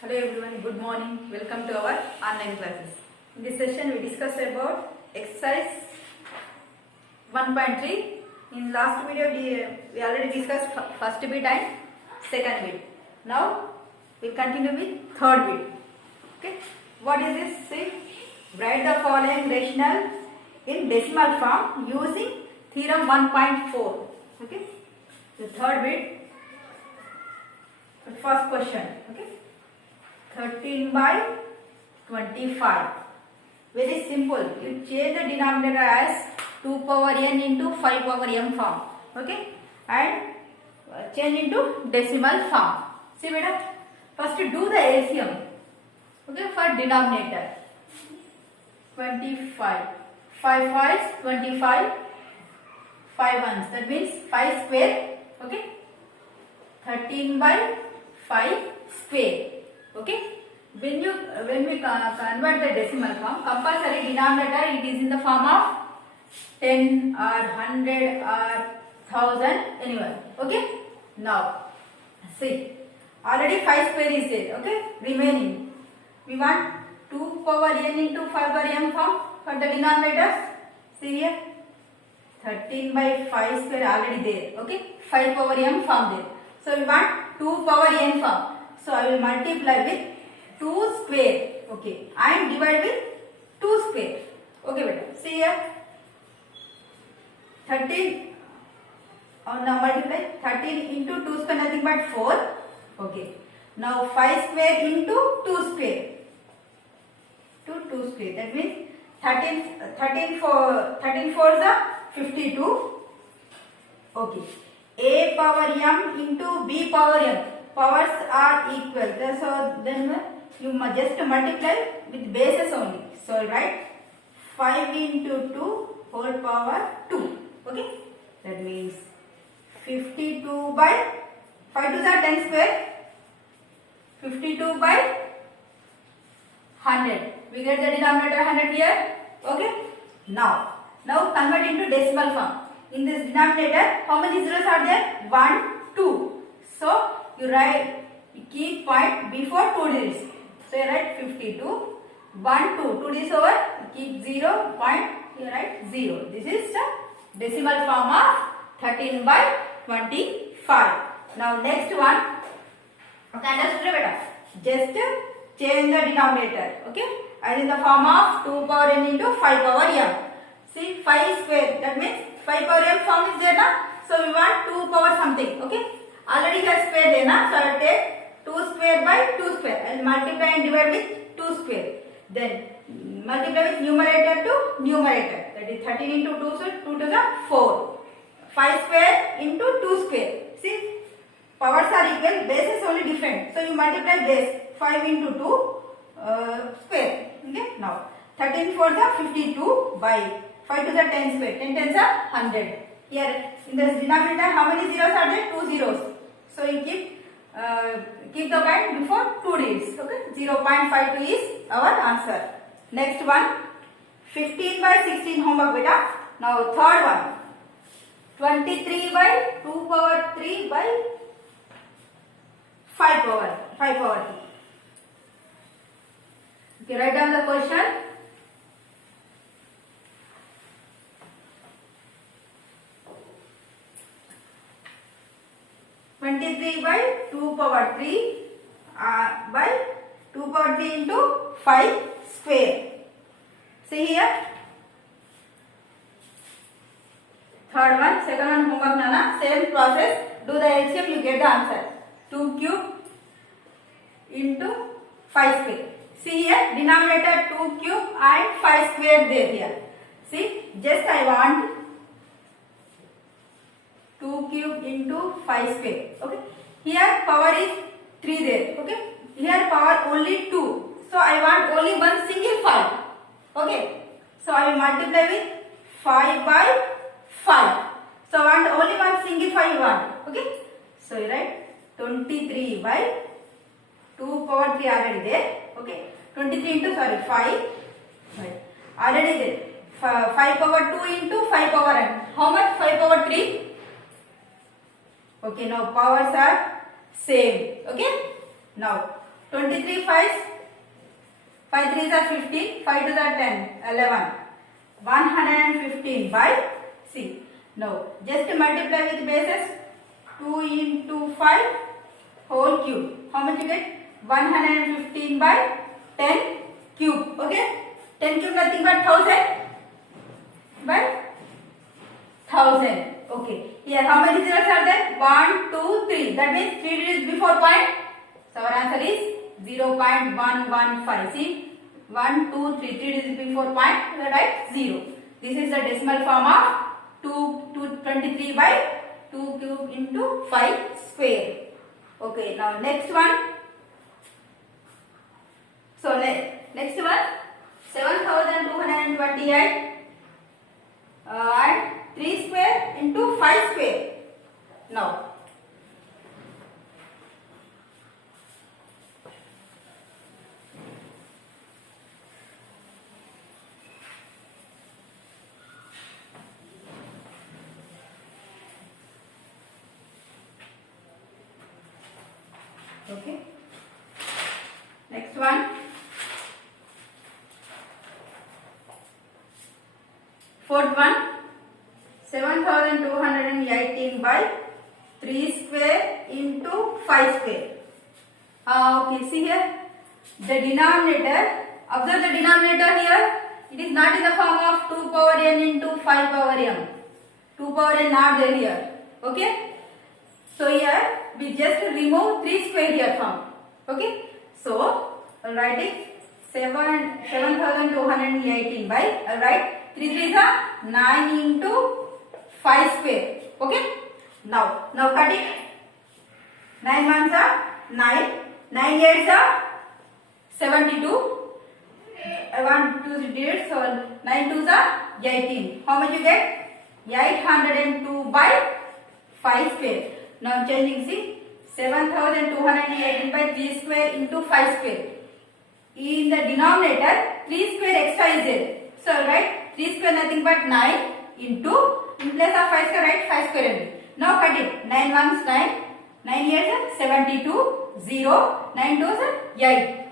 Hello everyone, good morning. Welcome to our online classes. In this session we discussed about exercise 1.3. In last video we already discussed first bit and second bit. Now we will continue with third bit. Okay. What is this? See, write the following rational in decimal form using theorem 1.4. Okay. The third bit. The first question. Okay. 13 by 25. Very simple. You change the denominator as 2 power n into 5 power m form. Okay. And change into decimal form. See beta. First do the LCM. Okay. For denominator. 25. 5 5s 25. 5 ones. That means 5 square. Okay. 13 by 5 square. Okay. When we convert the decimal form, compulsory denominator it is in the form of 10 or 100 or 1000 anyone. Okay. Now see, already 5 square is there. Okay. Remaining we want 2 power n into 5 power m form for the denominators. See here, 13 by 5 square already there. Okay. 5 power m form there. So we want 2 power n form. So I will multiply with 2 square. Okay. And divide with 2 square. Okay beta. See here. 13. Now multiply 13 into 2 square nothing but 4. Okay. Now 5 square into 2 square. To 2 square. That means 13 4s are 52. Okay. A power m into b power m. Powers are equal. So then you must just multiply with bases only. So write 5 into 2 whole power 2. Okay. That means 52 by 5 2s are 10 square. 52 by 100. We get the denominator 100 here. Okay. Now convert into decimal form. In this denominator, how many zeros are there? 1, 2. So you keep point before 2 digits. So you write 52, 1, 2, 2 digits over, keep 0, point, you write 0. This is the decimal form of 13 by 25. Now next one, okay, understood beta? Just change the denominator, okay? As in the form of 2 power n into 5 power m. See, 5 square, that means 5 power m form is there na? So we want 2 power something, okay? Already has square there na? So I will take 2 square by 2 square and multiply and divide with 2 square. Then multiply with numerator to numerator. That is 13 into 2, so 2 to the 4. 5 square into 2 square. See, powers are equal, base is only different. So you multiply base 5 into 2 square. Okay. Now 13 4s are 52 by 5 to the 10 square. 10 10s are 100. Here in this denominator, how many zeros are there? 2 zeros. So you keep the point before 2 digits. Okay. 0.52 is our answer. Next one, 15 by 16 homework beta. Now third one, 23 by 2 power 3 by 5 power 2. Okay, write down the question. By 2 power 3 by 2 power 3 into 5 square. See here. Third one, second one homework nana. Same process. Do the LCM, you get the answer. 2 cube into 5 square. See here, denominator 2 cube and 5 square there here. See, just I want 2 cube into 5 square. Okay. Here power is 3 there. Okay. Here power only 2. So I want only one single 5. Okay. So I will multiply with 5 by 5. So I want only one single 5 you want. Okay. So you write 23 by 2 power 3 already there. Okay. 23 into 5. Right. Already there. 5 power 2 into 5 power n. How much? 5 power 3. Okay, now powers are same. Okay. Now 23 5s, 5 3s are 15, 5 2s are 10, 11. 115 by C. Now just multiply with bases. 2 into 5 whole cube. How much you get? 115 by 10 cube. Okay? 10 cube nothing but 1000 by 1000. Okay. Here how many zeros are there? 1, 2, 3. That means 3 digits before point. So our answer is 0.115. See? 1, 2, 3. 3 digits before point. We write 0. This is the decimal form of 23 by 2 cube into 5 square. Okay. Now next one. So next one. 7228 and 3 square into 5 square. Now okay. Next one. Fourth one. 7218 by 3 square into 5 square. Okay, see here. The denominator. Observe the denominator here. It is not in the form of 2 power n into 5 power m. 2 power n not there here. Okay. So here we just remove 3 square here from. Okay. So I will write it 7218 by, I will write 3 3s are 9 into 5 square. Okay. Now cut it. 9 ones are 9. 9 eights are 72. I want to do it. So 9 twos are 18. How much you get? 802 by 5 square. Now changing, see, 7218 by 3 square into 5 square. In the denominator, 3 square extra is there. So right, 3 square nothing but 9 into, in place of 5 square, write 5 square only. Now cut it. 9 ones 9, 9 years are 72, 0, 9 twos are 8,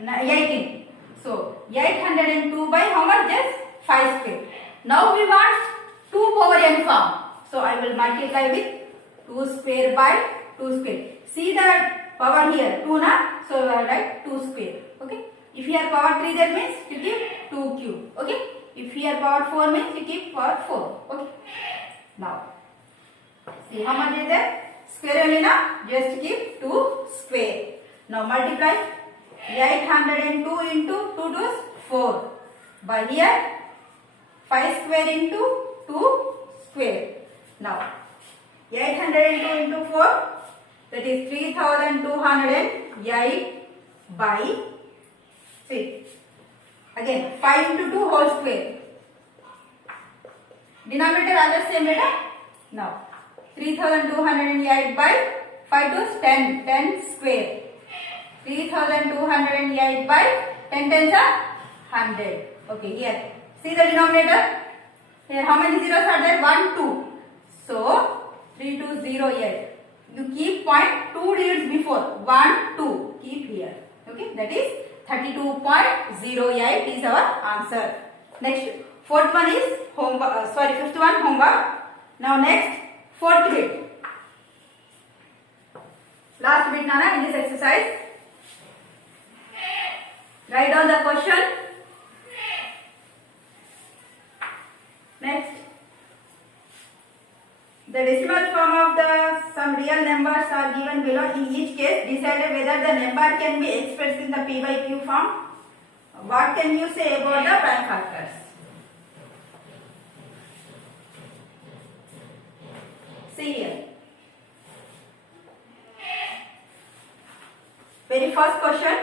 18. So 802 by how much? Just 5 square. Now we want 2 power n form. So I will multiply with 2 square by 2 square. See the power here 2 na? So I will write 2 square. Okay. If here power 3 there means you keep 2 cube. Okay. If here power 4 means you keep power 4. Okay. Now see how much is there? Square only na? Just keep 2 square. Now multiply 802 into 2 to 4. By here 5 square into 2 square. Now 802 into 4, that is 3208 by, see, again 5 into 2 whole square. Denominator always same beta. Now 3208 by 5 to 10, 10 square. 3208 by 10 tens are 100. Okay, here. See the denominator? Here how many zeros are there? 1, 2. So 3208. You keep point 2 digits before. 1, 2. Keep here. Okay, that is 32.08 is our answer. Next, fourth one is homework. Fifth one homework. Now next, fourth bit. Last bit Nana in this exercise. Write down the question. Next, the decimal form of some real numbers are given below. In each case, decide whether the number can be expressed in the p by q form. What can you say about the prime factors? See here. Very first question.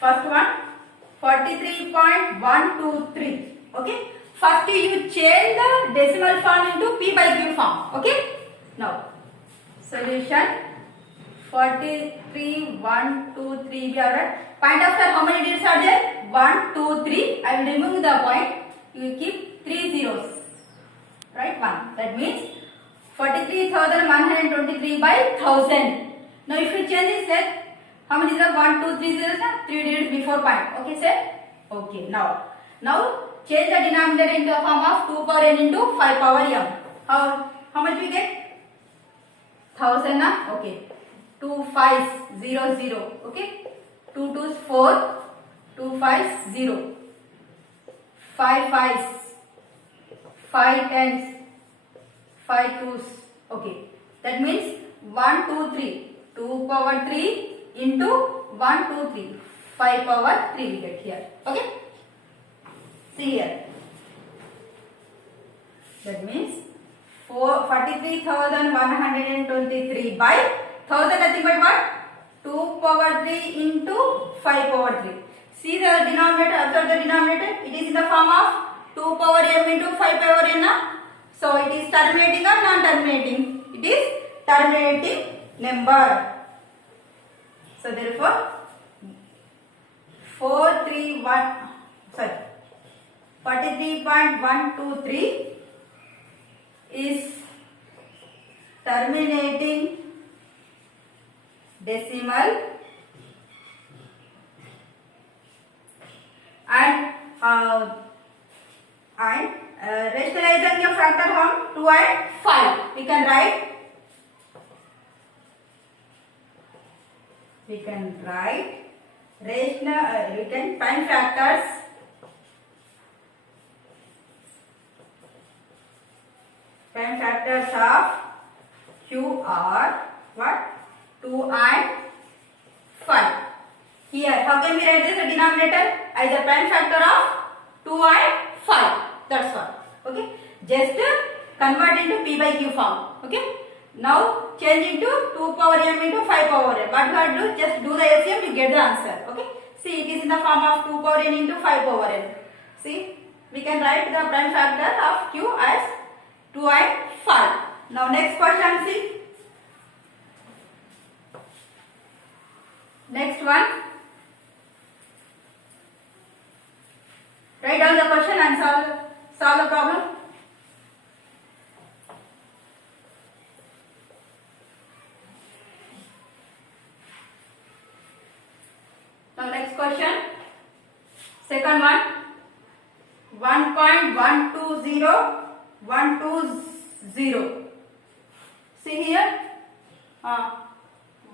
First one, 43.123. Okay. First you change the decimal form into p by q form. Okay. Now, solution 43.123. We have done. Point after how many digits are there? 1, 2, 3. I will remove the point. You will keep 3 zeros. Right? 1. That means 43,123 by 1000. Now if you change this, like how many zeros? 1, 2, 3 zeros, 3 digits before point. Okay, sir? Okay, now change the denominator into a form of 2 power n into 5 power m. How much we get? 1000 na? Okay. 2 5s 0 0. Okay. 2 2s 4. 2 5s 0. 5 5s. 5 10s. 5 2s. Okay. That means 1 2 3. 2 power 3 into 1 2 3. 5 power 3 we get here. Okay. See here. That means 43,123 by 1000 nothing but what? 2 power 3 into 5 power 3. See the denominator, observe the denominator. It is in the form of 2 power m into 5 power n. So it is terminating or non-terminating? It is terminating number. So therefore 43.123 is terminating decimal and rationalizing your factor from 2 and 5. We can write we can prime factors of q are what? 2 and 5. Here how can we write this denominator as a prime factor of 2 and 5? That's all. Okay, just convert into p by q form. Okay, now change into 2 power m into 5 power m. What you have to do? Just do the LCM, you get the answer. Okay, see it is in the form of 2 power n into 5 power n. See, we can write the prime factor of q as 2 and 5. Now next question, see. Next one. Write down the question and solve the problem. Now next question. Second one. 1.120. See here.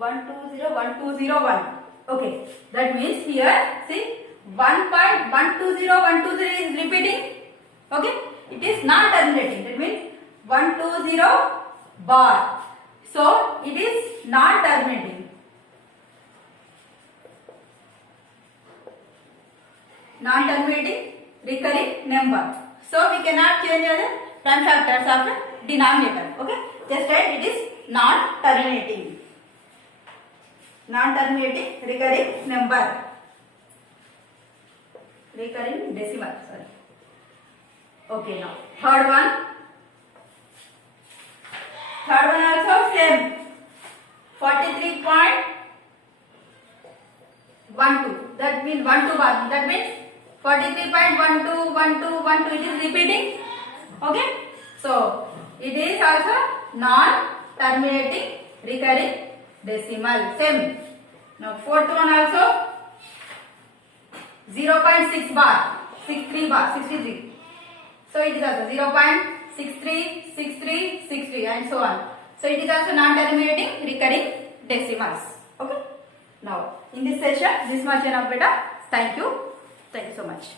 1201201. Okay, that means here see 1.120 is repeating. Okay, it is non-terminating. That means 120 bar. So it is non-terminating. Non-terminating recurring number. So we cannot change the prime factors of the denominator. Okay, just write it is non-terminating. Non-terminating recurring number. Recurring decimal. Sorry. Okay, now third one. Third one also same. 43.12. That means 12 bar. That means 43.12 it is repeating. Okay, so it is also non-terminating recurring decimal. Same. Now fourth one also 0.6 bar, 63 bar, 63. So it is also 0.63, 63, 63 and so on. So it is also non-terminating recurring decimals. Okay. Now in this session, this much enough beta. Thank you. Thank you so much.